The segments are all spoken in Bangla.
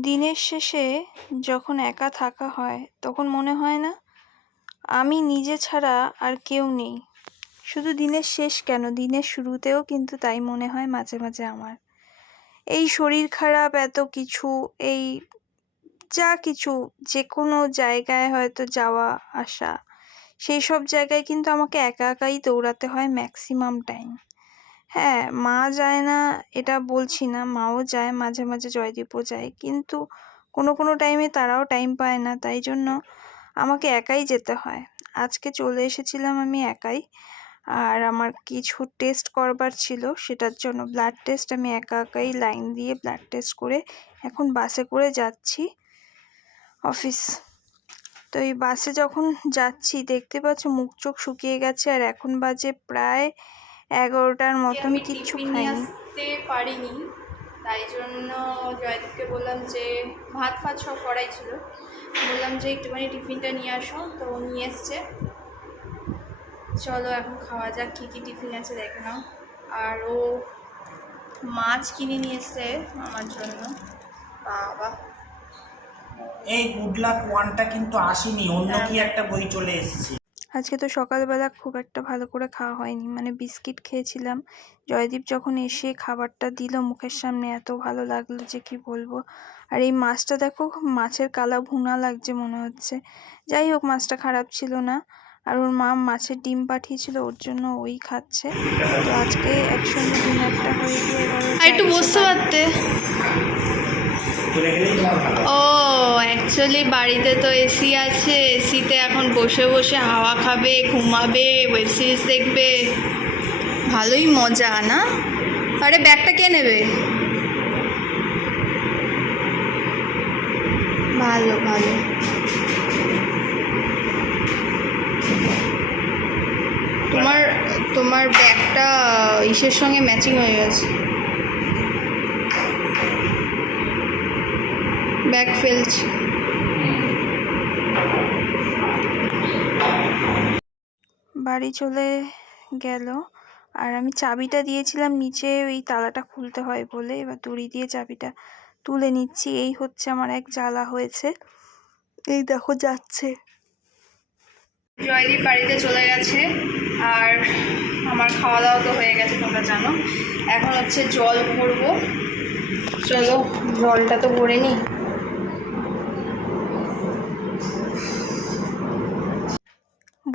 দিনের শেষে যখন একা থাকা হয়, তখন মনে হয় না, আমি নিজে ছাড়া আর কেউ নেই। শুধু দিনের শেষ কেন? দিনের শুরুতেও কিন্তু তাই মনে হয় মাঝে মাঝে আমার। এই শরীর খারাপ, এত কিছু, এই যা কিছু যে কোনো জায়গায় হয়তো যাওয়া, আসা, সেই সব জায়গায় কিন্তু আমাকে একা একাই দৌড়াতে হয় ম্যাক্সিমাম টাইম হ্যাঁ মা যায় না, এটা বলছি না, মাও যায়, মাঝে মাঝে জয়দীপও যায়। কিন্তু কোনো কোনো টাইমে তারাও টাইম পায় না, তাই জন্য আমাকে একাই যেতে হয়। আজকে চলে এসেছিলাম আমি একাই, আর আমার কিছু টেস্ট করবার ছিল, সেটার জন্য ব্লাড টেস্ট আমি একা, একাই লাইন দিয়ে ব্লাড টেস্ট করে এখন বাসে করে যাচ্ছি অফিস তো এই বাসে যখন যাচ্ছি, দেখতে পাচ্ছ মুখ চোখ শুকিয়ে গেছে, আর এখন বাজে প্রায় এগারোটার মতন কিচ্ছু নিয়ে খাইনি। আসতে পারিনি তাই জন্য জয়দীপকে বললাম যে ভাত ফাত সব করাই ছিল। বললাম যে একটুখানি টিফিনটা নিয়ে আসো তো ও নিয়ে এসছে। চলো এখন খাওয়া যাক কী কী টিফিন আছে দেখে নাও। আর ও মাছ কিনে নিয়ে এসছে আমার জন্য। বাবা। এই গুড লাক ওয়ানটা কিন্তু আসেনি অন্য কি একটা বই চলে এসেছে। আজকে তো সকালবেলা খুব একটা ভালো করে খাওয়া হয়নি। মানে বিস্কিট খেয়েছিলাম। জয়দীপ যখন এসে খাবারটা দিল মুখের সামনে এত ভালো লাগল যে কি বলব। আর এই মাছটা দেখো মাছের কালা ভুনা লাগছে মনে হচ্ছে। যাই হোক মাছটা খারাপ ছিল না। আর ওর মা মাছের ডিম পাঠিয়েছিল ওর জন্য ওই খাচ্ছে। তো আজকে একসঙ্গে ডিনারটা হয়ে গিয়ে একটু বসতে পারতে। ও অ্যাকচুয়ালি বাড়িতে তো এসি আছে, এসিতে এখন বসে বসে হাওয়া খাবে, ঘুমাবে ওয়েব সিরিজ দেখবে। ভালোই মজা, না? আরে ব্যাগটা কে নেবে? ভালো ভালো। তোমার তোমার ব্যাগটা ইসের সঙ্গে ম্যাচিং হয়ে গেছে। ব্যাগ ফেলছি। বাড়ি চলে গেল। আর আমি চাবিটা দিয়েছিলাম নিচে, ওই তালাটা খুলতে হয় বলে। এবার দড়ি দিয়ে চাবিটা তুলে নিচ্ছি। এই হচ্ছে আমার এক জ্বালা হয়েছে। এই দেখো যাচ্ছে। জয়দীপ বাড়িতে চলে গেছে। আর আমার খাওয়া দাওয়া তো হয়ে গেছে, তোমরা জানো। এখন হচ্ছে জল ভরবো। চলো জলটা তো ভরে নিই।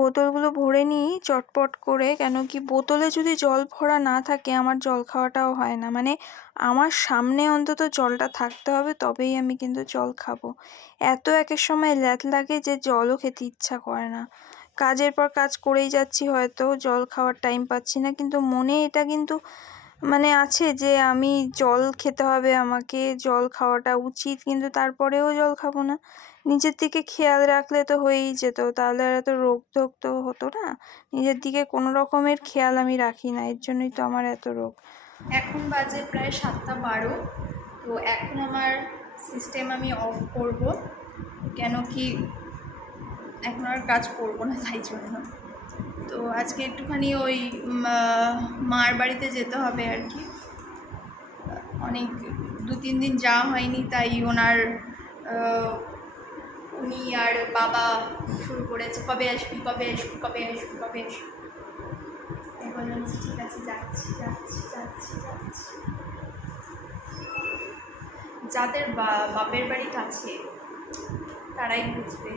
বোতলগুলো ভরে নিই, চটপট করে। কেন কি বোতলে যদি জল ভরা না থাকে, আমার জল খাওয়াটাও হয় না। মানে আমার সামনে অন্তত জলটা থাকতে হবে, তবেই আমি কিন্তু জল খাব। এত একের সময় ল্যাত লাগে যে, জলও খেতে ইচ্ছা করে না। কাজের পর কাজ করেই যাচ্ছি, হয়তো জল খাওয়ার টাইম পাচ্ছি না, কিন্তু মনে এটা কিন্তু মানে আছে যে, আমি জল খেতে হবে, আমাকে জল খাওয়াটা উচিত। কিন্তু তারপরেও জল খাব না। নিজের দিকে খেয়াল রাখলে তো হয়েই যেত। তাহলে আর এত রোগ টোগ তো হতো না। নিজের দিকে কোনো রকমের খেয়াল আমি রাখি না। এর জন্যই তো আমার এত রোগ। এখন বাজে প্রায় সাতটা বারো। তো এখন আমার সিস্টেম আমি অফ করব। কেন কি এখন আর কাজ করব না, তাই জন্য। তো আজকে একটুখানি ওই মার বাড়িতে যেতে হবে আর কি। অনেক, দু, তিন দিন যাওয়া হয়নি, তাই ওনার উনি আর বাবা শুরু করেছে, কবে আসবি কবে আসবি কবে আসবি কবে আসবি। ঠিক আছে, যাচ্ছি যাদের বাপের বাড়ি কাছে, তারাই বুঝবে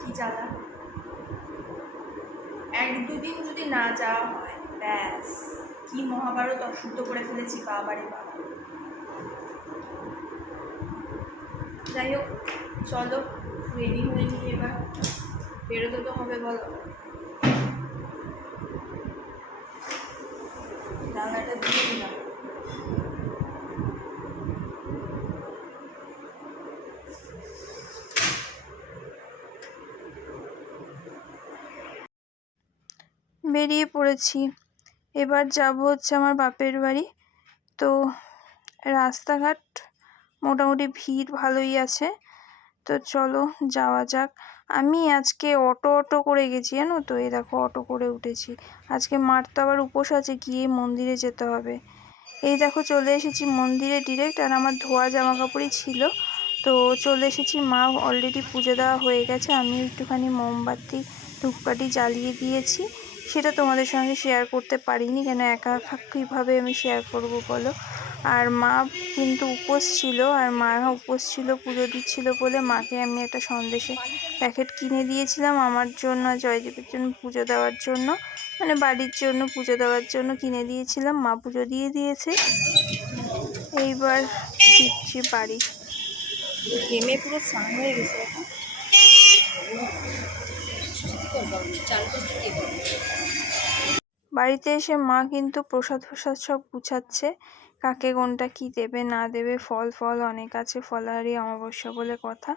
কি জ্বালা। এক দুদিন যদি না যাওয়া হয়, ব্যাস, কি মহাভারত অশুদ্ধ করে ফেলেছি বাবারে বাবা। যাই হোক, চলো রেডি হয়ে নিই এবার। বেরোতে তো হবে, বলো। দাঁড়াটা দিয়ে দিলাম। বেরিয়ে পড়েছি। এবার যাব হচ্ছে আমার বাপের বাড়ি। তো রাস্তাঘাট মোটামুটি ভিড় ভালোই আছে। তো চলো যাওয়া যাক। আমি আজকে অটো অটো করে গেছি, জানো তো? এই দেখো, অটো করে উঠেছি। আজকে মার তো আবার উপোস আছে, গিয়ে মন্দিরে যেতে হবে। এই দেখো, চলে এসেছি মন্দিরে ডিরেক্ট আর আমার ধোয়া জামা কাপড়ই ছিল। তো চলে এসেছি, মা অলরেডি পুজো দেওয়া হয়ে গেছে। আমি একটুখানি মোমবাতি, ধূপকাঠি জ্বালিয়ে দিয়েছি। সেটা তোমাদের সঙ্গে শেয়ার করতে পারিনি, কেন একা একা কীভাবে আমি শেয়ার করব বলো? আর মা কিন্তু উপোস ছিল, আর মা উপোস ছিল, পুজো দিচ্ছিল বলে মাকে আমি একটা সন্দেশে প্যাকেট কিনে দিয়েছিলাম আমার জন্য জয়দীপের জন্য পুজো দেওয়ার জন্য। মানে বাড়ির জন্য পুজো দেওয়ার জন্য কিনে দিয়েছিলাম, মা পুজো দিয়ে দিয়েছে। এইবার ফিরছি বাড়ি। ঘেমে পুরো স্নান হয়ে গেছে বাড়িতে এসে মা কিন্তু প্রসাদ ফসাদ সব গুছাচ্ছে। কাকে কোনটা কি দেবে, না দেবে, ফল ফল, অনেক আছে ফলাহারি, অমাবস্যা বলে কথা।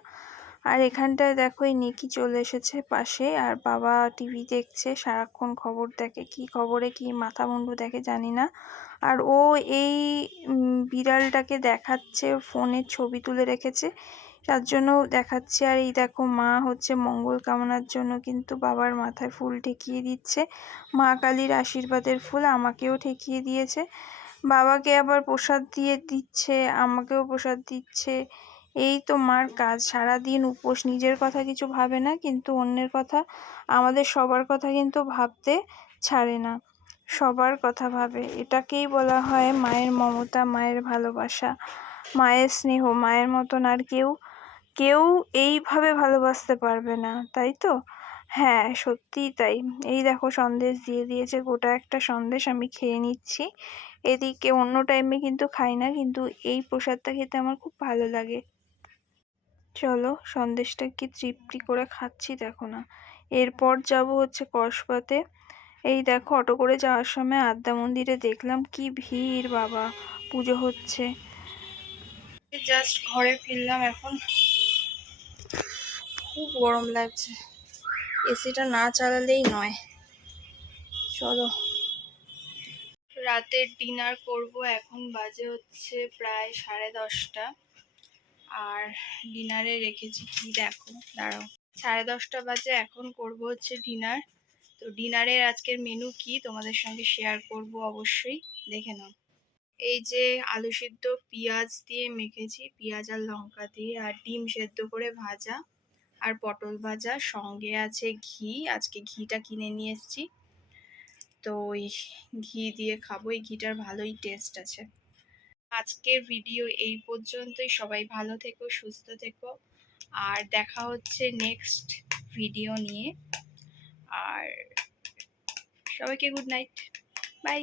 আর এখানটায় দেখো, এই নিকি চলে এসেছে পাশে, আর বাবা টিভি দেখছে, সারাক্ষণ খবর দেখে, কি খবরে, কি মাথা মুন্ডু দেখে জানি না। আর ও এই বিড়ালটাকে দেখাচ্ছে, ফোনে ছবি তুলে রেখেছে। তার জন্য দেখাচ্ছে, আর এই দেখো, মা হচ্ছে মঙ্গল কামনার জন্য কিন্তু বাবার মাথায় ফুল ঠেকিয়ে দিচ্ছে। মা কালীর আশীর্বাদের ফুল আমাকেও ঠেকিয়ে দিয়েছে। বাবাকে আবার প্রসাদ দিয়ে দিচ্ছে, আমাকেও প্রসাদ দিচ্ছে। এই তো মার কাজ। সারাদিন উপোস, নিজের কথা কিছু ভাবে না, কিন্তু অন্যের কথা, আমাদের সবার কথা কিন্তু ভাবতে ছাড়ে না। সবার কথা ভাবে। এটাকেই বলা হয় মায়ের মমতা, মায়ের ভালোবাসা, মায়ের স্নেহ, মায়ের মতন আর কেউ কেউ এইভাবে ভালোবাসতে পারবে না, তাই তো? হ্যাঁ সত্যিই তাই। এই দেখো সন্দেশ দিয়ে দিয়েছে, গোটা একটা সন্দেশ আমি খেয়ে নিচ্ছি। এদিকে অন্য টাইমে কিন্তু খাই না, কিন্তু এই প্রসাদটা খেতে আমার খুব ভালো লাগে। চলো, সন্দেশটা কি তৃপ্তি করে খাচ্ছি, দেখো না। এরপর যাব হচ্ছে কসবাতে। এই দেখো, অটো করে যাওয়ার সময় আদ্যা মন্দিরে দেখলাম কি ভিড়, বাবা। পুজো হচ্ছে। জাস্ট ঘরে ফিরলাম এখন। খুব গরম লাগছে। এসিটা না চালালেই নয়। চলো। রাতের ডিনার করব, এখন বাজে হচ্ছে প্রায় সাড়ে দশটা। আর ডিনারে রেখেছি কি দেখো, দাঁড়াও। সাড়ে দশটা বাজে, এখন করব হচ্ছে ডিনার। তো ডিনারের আজকের মেনু কি তোমাদের সঙ্গে শেয়ার করব অবশ্যই দেখে নাও। এই যে আলু সিদ্ধ পেঁয়াজ দিয়ে মেখেছি, পেঁয়াজ আর লঙ্কা দিয়ে, আর ডিম সেদ্ধ করে ভাজা, আর পটল ভাজা, সঙ্গে আছে ঘি, আজকে ঘিটা কিনে নিয়ে এসেছি। তো ওই ঘি দিয়ে খাব, এই ঘিটার ভালোই টেস্ট আছে। আজকের ভিডিও এই পর্যন্তই, সবাই ভালো থেকো, সুস্থ থেকো, আর দেখা হচ্ছে নেক্সট ভিডিও নিয়ে। আর সবাইকে গুড নাইট। বাই।